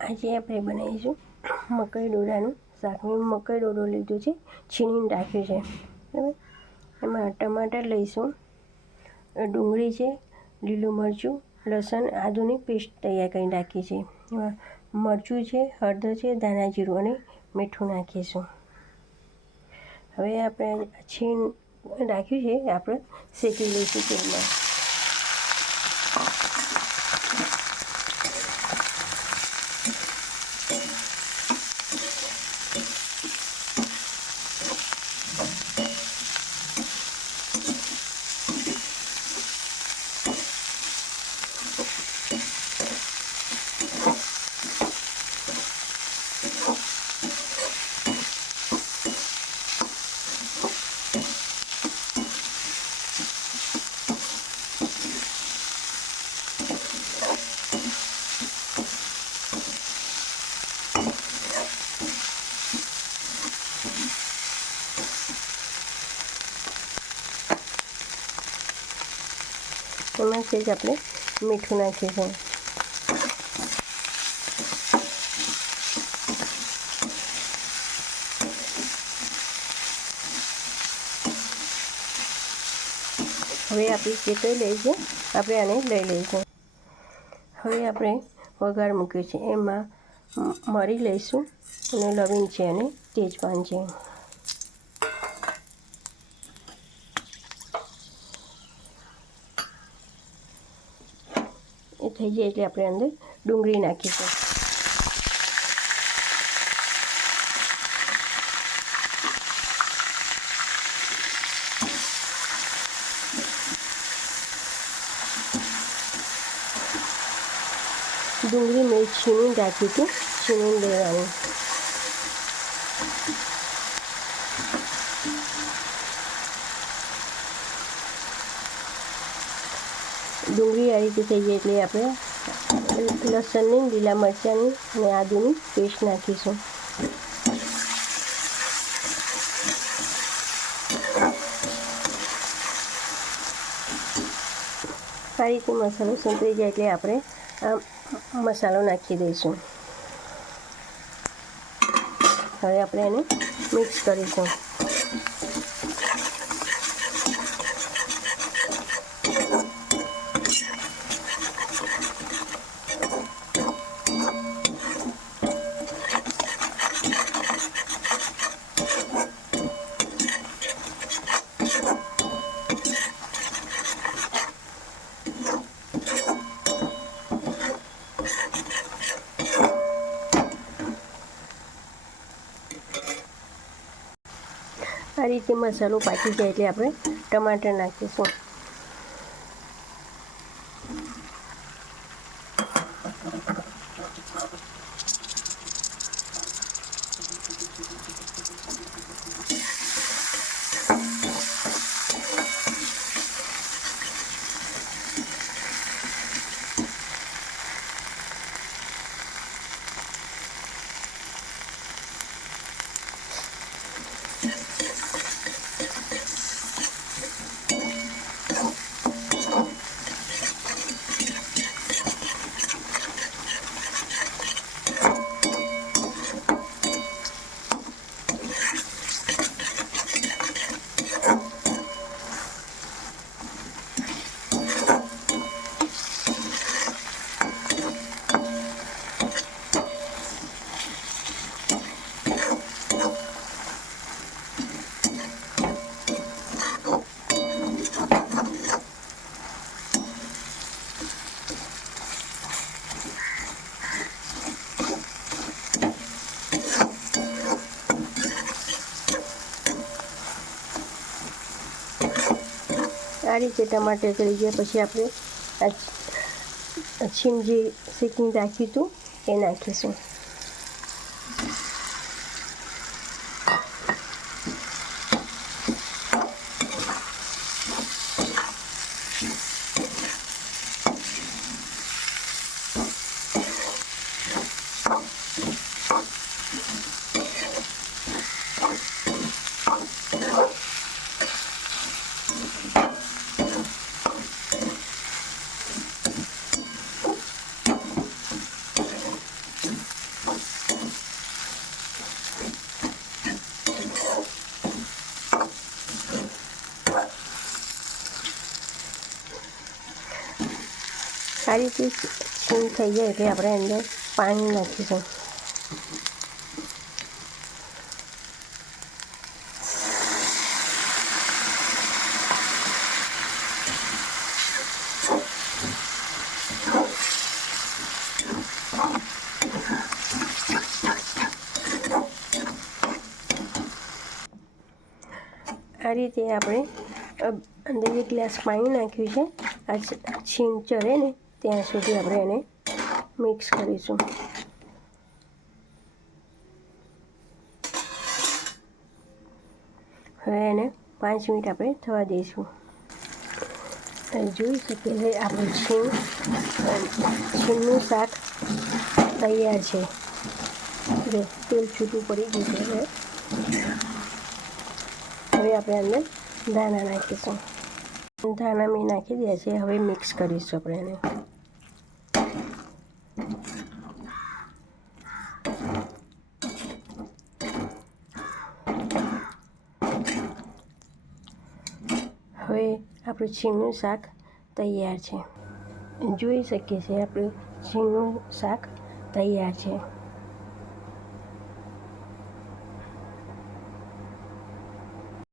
આજે આપણે બનાવીશું મકાઈ ડોડાનું શાક. મેં મકાઈ ડોડો લીધો છે, છીણીને રાખ્યું છે. બરાબર, એમાં ટમાટર લઈશું, ડુંગળી છે, લીલું મરચું, લસણ, આદુની પેસ્ટ તૈયાર કરીને રાખી છે. એમાં મરચું છે, હળદર છે, ધાણા જીરું અને મીઠું નાખીશું. હવે આપણે છીણ રાખ્યું છે આપણે શેકી લઈશું તેલમાં. એમાં સેજ આપણે મીઠું નાખીશું. હવે આપણી શેકાઈ લઈશું, આપણે આને લઈ લઈશું. હવે આપણે વઘાર મૂક્યો છે, એમાં મરી લઈશું અને લવિંગ છે અને તેજપાન છે. એ થઈ જાય એટલે આપણે અંદર ડુંગળી નાખીશું. ડુંગળી મેં છીણીને રાખી હતી, છીણીને લેવાની. ડુંગળી આ રીતે થઈ જાય એટલે આપણે લસણની, લીલા મરચાંની અને આદુની પેસ્ટ નાખીશું. આ રીતે મસાલો સંતળાઈ જાય એટલે આપણે આ મસાલો નાખી દઈશું. હવે આપણે એને મિક્સ કરીશું. આ રીતે મસાલો પાકી જાય એટલે આપણે ટમાટર નાખીશું. આ રીતે ટમાટર કરી ગયા પછી આપણે આ છીણ જે શેકીને રાખ્યું હતું એ નાખીશું. આ રીતે છીણ થઈ જાય એટલે આપણે અંદર પાણી નાખીશું. આ રીતે આપણે અંદર 1 ગ્લાસ પાણી નાખ્યું છે. આ છીણ ચડે ને ત્યાં સુધી આપણે એને મિક્સ કરીશું. હવે એને 5 મિનિટ આપણે થવા દઈશું. જોઈ શકીએ છીએ આપણું છીણનું શાક તૈયાર છે. તેલ છૂટું પડી ગયું છે. હવે આપણે અંદર ધાણા નાખીશું. ધાણા મેં નાખી દીધા છે. હવે મિક્સ કરીશું આપણે એને. હવે આપણું છીણનું શાક તૈયાર છે. જોઈ શકીએ છીએ આપણું છીણનું શાક તૈયાર છે.